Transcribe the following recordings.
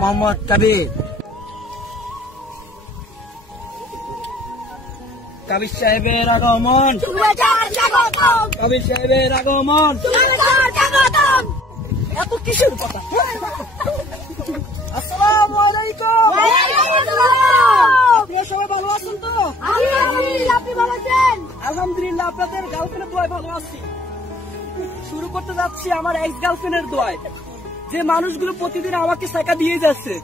মোহাম্মদ কাবির। কাবির সাহেবের আগমন, কাবির সাহেবের আগমন। এত কিসের কথা? আসসালামু আলাইকুম। আপনারা সবাই ভালো আছেন তো? আলহামদুলিল্লাহ, আপনাদের গার্লফ্রেন্ডের দোয়ায় ভালো আছি। শুরু করতে যাচ্ছি আমার এক্স গার্লফ্রেন্ডের দোয়ায়। যে মানুষগুলো প্রতিদিন আমাকে সেকা দিয়ে যাচ্ছে,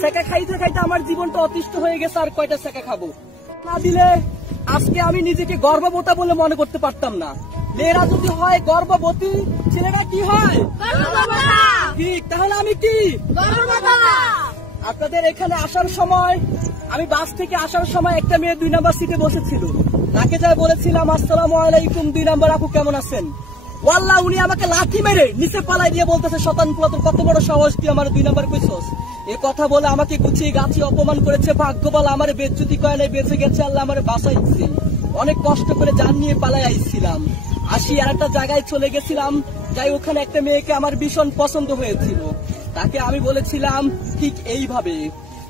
সেকা খাইতে খাইতে আমার জীবনটা অতিষ্ঠ হয়ে গেছে। আর কয়টা সেকা খাবো? না দিলে আজকে আমি নিজেকে গর্ভবতী বলে মনে করতে পারতাম না। মেয়েরা যদি হয় গর্ভবতী, ছেলেরা কি হয়? ঠিক, তাহলে আমি কি? আপনাদের এখানে আসার সময়, আমি বাস থেকে আসার সময় একটা মেয়ে 2 নাম্বার সিটে বসেছিল। তাকে যা বলেছিলাম আসসালামু আলাইকুম 2 নাম্বার আপু কেমন আছেন, ওয়াল্লাহ উনি আমাকে লাথি মেরে নিচে পালাই দিয়ে বলতেছে শতান পুলাতন কত বড় সাহস, তুই আমার 2 নাম্বার কইছস। এ কথা বলে আমাকে গুছিয়ে গাছি অপমান করেছে। ভাগ্যবল আমার বেজ্জতি কয় নাই, বেঁচে গেছে আল্লাহ আমার বাঁচাইছে। অনেক কষ্ট করে জান নিয়ে পালাই আইছিলাম। আসি আর একটা জায়গায় চলে গেছিলাম, যাই ওখানে একটা মেয়েকে আমার ভীষণ পছন্দ হয়েছিল। তাকে আমি বলেছিলাম ঠিক এইভাবে,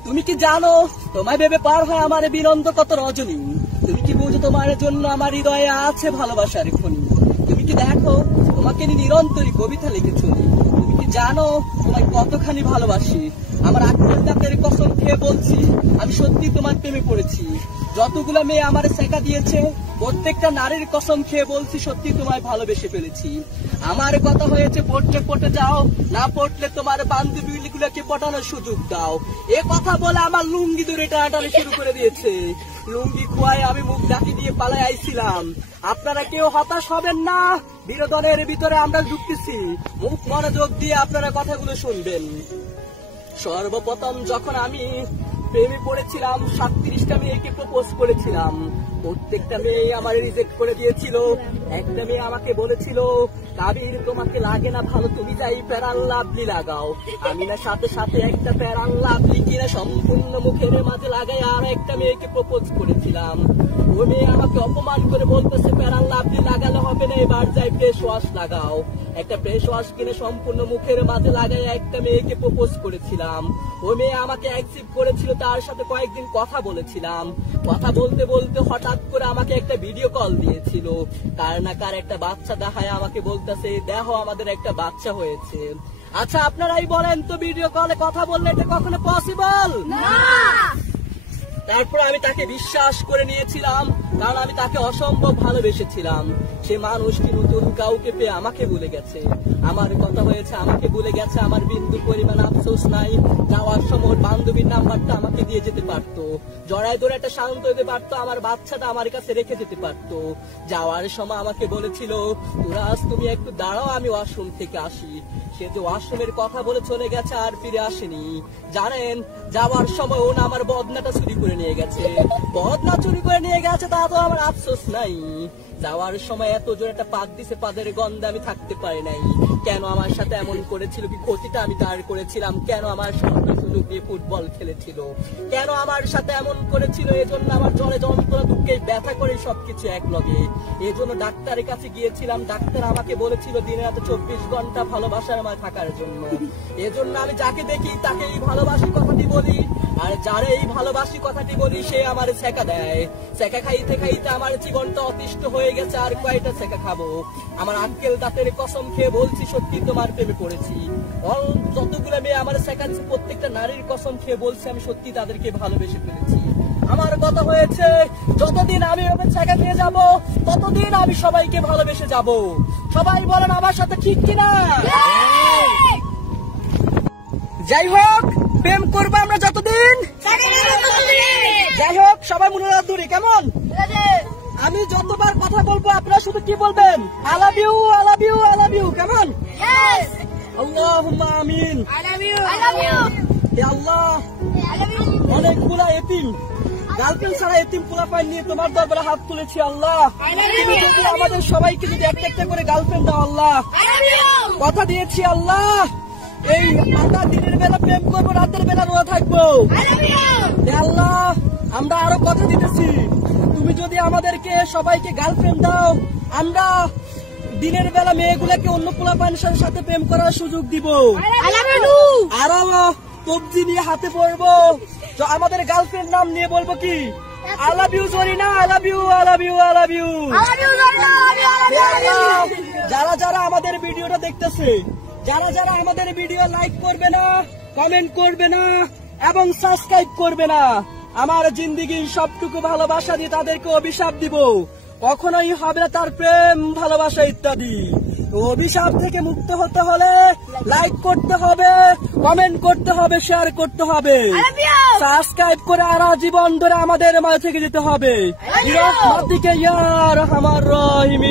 তুমি কি জানো তোমায় ভেবে পার হয় আমার বিনন্দ কত রজনী, তুমি কি বুঝো তোমার জন্য আমার হৃদয়ে আছে ভালোবাসার খনি, তুমি কি দেখো তোমাকে নিরন্তরই কবিতা লিখে চলি, তুমি কি জানো তোমায় কতখানি ভালোবাসি। আমার আত্মার দাঁতের কসম খেয়ে বলছি আমি সত্যি তোমার প্রেমে পড়েছি। যতগুলো মেয়ে আমার সেকা দিয়েছে প্রত্যেকটা নারীর কসম খেয়ে বলছি সত্যি তোমায় ভালোবেসে ফেলেছি। আমার কথা হয়েছে পড়তে পড়তে যাও, না পড়লে তোমার বান্ধবীগুলোকে পটানোর সুযোগ দাও। এ কথা বলে আমার লুঙ্গি ধরে টানাটানি শুরু করে দিয়েছে। লুঙ্গি খোয়ায় আমি মুখ ডাকি দিয়ে পালাই আইছিলাম। আপনারা কেউ হতাশ হবেন না, বিনোদনের ভিতরে আমরা ঢুকতেছি, মুখ মনোযোগ দিয়ে আপনারা কথাগুলো শুনবেন। সর্বপ্রথম যখন আমি প্রেমে পড়েছিলাম 37টা মেয়েকে প্রপোজ করেছিলাম, প্রত্যেকটা মেয়ে আমার রিজেক্ট করে দিয়েছিল। একটা মেয়ে আমাকে বলেছিল কাবির তোমাকে লাগে না ভালো, তুমি যাই প্যারাল লাভলি লাগাও। আমি না সাথে সাথে একটা প্যারাল লাভলি কিনা সম্পূর্ণ মুখের মাঝে লাগাই আর একটা মেয়েকে প্রপোজ করেছিলাম। ওই মেয়ে আমাকে অপমান করে বলতেছে প্যারাল লাভলি লাগালে হবে না, এবার যাই ফেস ওয়াশ লাগাও। একটা ফেস ওয়াশ কিনে সম্পূর্ণ মুখের মাঝে লাগাই একটা মেয়েকে প্রপোজ করেছিলাম। ওই মেয়ে আমাকে অ্যাকসেপ্ট করেছিল, তার সাথে কয়েকদিন কথা বলেছিলাম। কথা বলতে বলতে হঠাৎ করে আমাকে একটা ভিডিও কল দিয়েছিল। কার না কার একটা বাচ্চা দেখায় আমাকে বলতেছে দেখো আমাদের একটা বাচ্চা হয়েছে। আচ্ছা আপনারাই বলেন তো ভিডিও কলে কথা বললে এটা কখনো পসিবল না। তারপর আমি তাকে বিশ্বাস করে নিয়েছিলাম, কারণ আমি তাকে অসম্ভব ভালোবেসেছিলাম। সে মানুষটি নতুন কাউকে পেয়ে আমাকে ভুলে গেছে। আমার কথা হয়েছে আমাকে ভুলে গেছে, আমার বিন্দু পরিমাণ আফসোস নাই। যাওয়ার সময় বান্ধবীর নাম্বারটা আমাকে দিয়ে যেতে পারতো, জড়ায় ধরে একটা শান্ত হতে পারতো, আমার বাচ্চাটা আমার কাছে রেখে যেতে পারতো। যাওয়ার সময় আমাকে বলেছিল তুরাজ তুমি একটু দাঁড়াও আমি ওয়াশরুম থেকে আসি। সে যে ওয়াশরুমের কথা বলে চলে গেছে আর ফিরে আসেনি। জানেন যাওয়ার সময় ও না আমার বদনাটা চুরি করে নিয়ে গেছে। বদনা চুরি করে নিয়ে গেছে তা তো আমার আফসোস নাই। যাওয়ার সময় এত জোরে একটা পাক দিছে, পাদের গন্ধে আমি থাকতে পারি নাই। কেন আমার সাথে এমন করেছিল, কি ক্ষতিটা আমি তার করেছিলাম, কেন আমার সাথে সুযোগ দিয়ে ফুটবল খেলেছিল, কেন আমার সাথে এমন করেছিল। এজন্য আমার জলে যন্ত্রণা দুঃখে ব্যথা করে সবকিছু এক লগে। এজন্য ডাক্তারের কাছে গিয়েছিলাম, ডাক্তার আমাকে বলেছিল দিনে রাতে 24 ঘন্টা ভালোবাসার মাঝে থাকার জন্য। এজন্য আমি যাকে দেখি তাকে এই ভালোবাসি কথাটি বলি, আর যারা এই ভালোবাসি কথাটি বলি সে আমার সেকা দেয়। সেকা খাইতে খাইতে আমার জীবনটা অতিষ্ঠ হয়ে গেছে। আর কয়টা সেকা খাবো? আমার আক্কেল দাঁতের কসম খেয়ে বলছি সত্যি তোমার প্রেমে পড়েছি। যতগুলো মেয়ে আমার সেকা দিচ্ছে প্রত্যেকটা নারীর কসম খেয়ে বলছি আমি সত্যি তাদেরকে ভালোবেসে ফেলেছি। আমার কথা হয়েছে যতদিন আমি ওকে সেকা দিয়ে যাব ততদিন আমি সবাইকে ভালোবেসে যাব। সবাই বলেন আমার সাথে ঠিক কিনা? যাই হোক প্রেম করবো আমরা যতদিন, যাই হোক সবাই মনোরাত দূরে কেমন। আমি যতবার কথা বলবো আপনারা শুধু কি বলবেন? I love you, I love you, I love you, কেমন? আল্লাহুম্মা আমিন। হে আল্লাহ অনেকগুলা এতিম গার্লফ্রেন্ড ছাড়া এতিম পোলাপাইন নিয়ে তোমার দরবারে হাত তুলেছি আল্লাহ। তুমি যদি আমাদের সবাইকে যদি একটা একটা করে গার্লফ্রেন্ড দাও আল্লাহ, কথা দিয়েছি আল্লাহ এই আমরা দিনের বেলা প্রেম করবো, রাতের বেলা রোজা থাকবো আল্লাহ। আমরা আরো কথা দিতেছি তুমি যদি আমাদেরকে সবাইকে গার্লফ্রেন্ড দাও আমরা দিনের বেলা মেয়েগুলাকে অন্য পোলাপাইনের সাথে প্রেম করার সুযোগ দিব। আরো কবজি নিয়ে হাতে পড়বো, তো আমাদের গার্লফ্রেন্ড নাম নিয়ে বলবো কি, I love you Zarina, I love you, I love you, I love you. যারা যারা আমাদের ভিডিওটা দেখতেছে, যারা যারা আমাদের ভিডিও লাইক করবে না, কমেন্ট করবে না এবং সাবস্ক্রাইব করবে না, আমার জিন্দেগির সবটুকু ভালোবাসা দিয়ে তাদেরকে অভিশাপ দিব, কখনোই হবে না তার প্রেম ভালোবাসা ইত্যাদি। তো অভিশাপ থেকে মুক্ত হতে হলে লাইক করতে হবে, কমেন্ট করতে হবে, শেয়ার করতে হবে, সাবস্ক্রাইব করে আর জীবন ধরে আমাদের মাঝে থেকে যেতে হবে। রহমাতিকে ইয়া রহমান রহিম।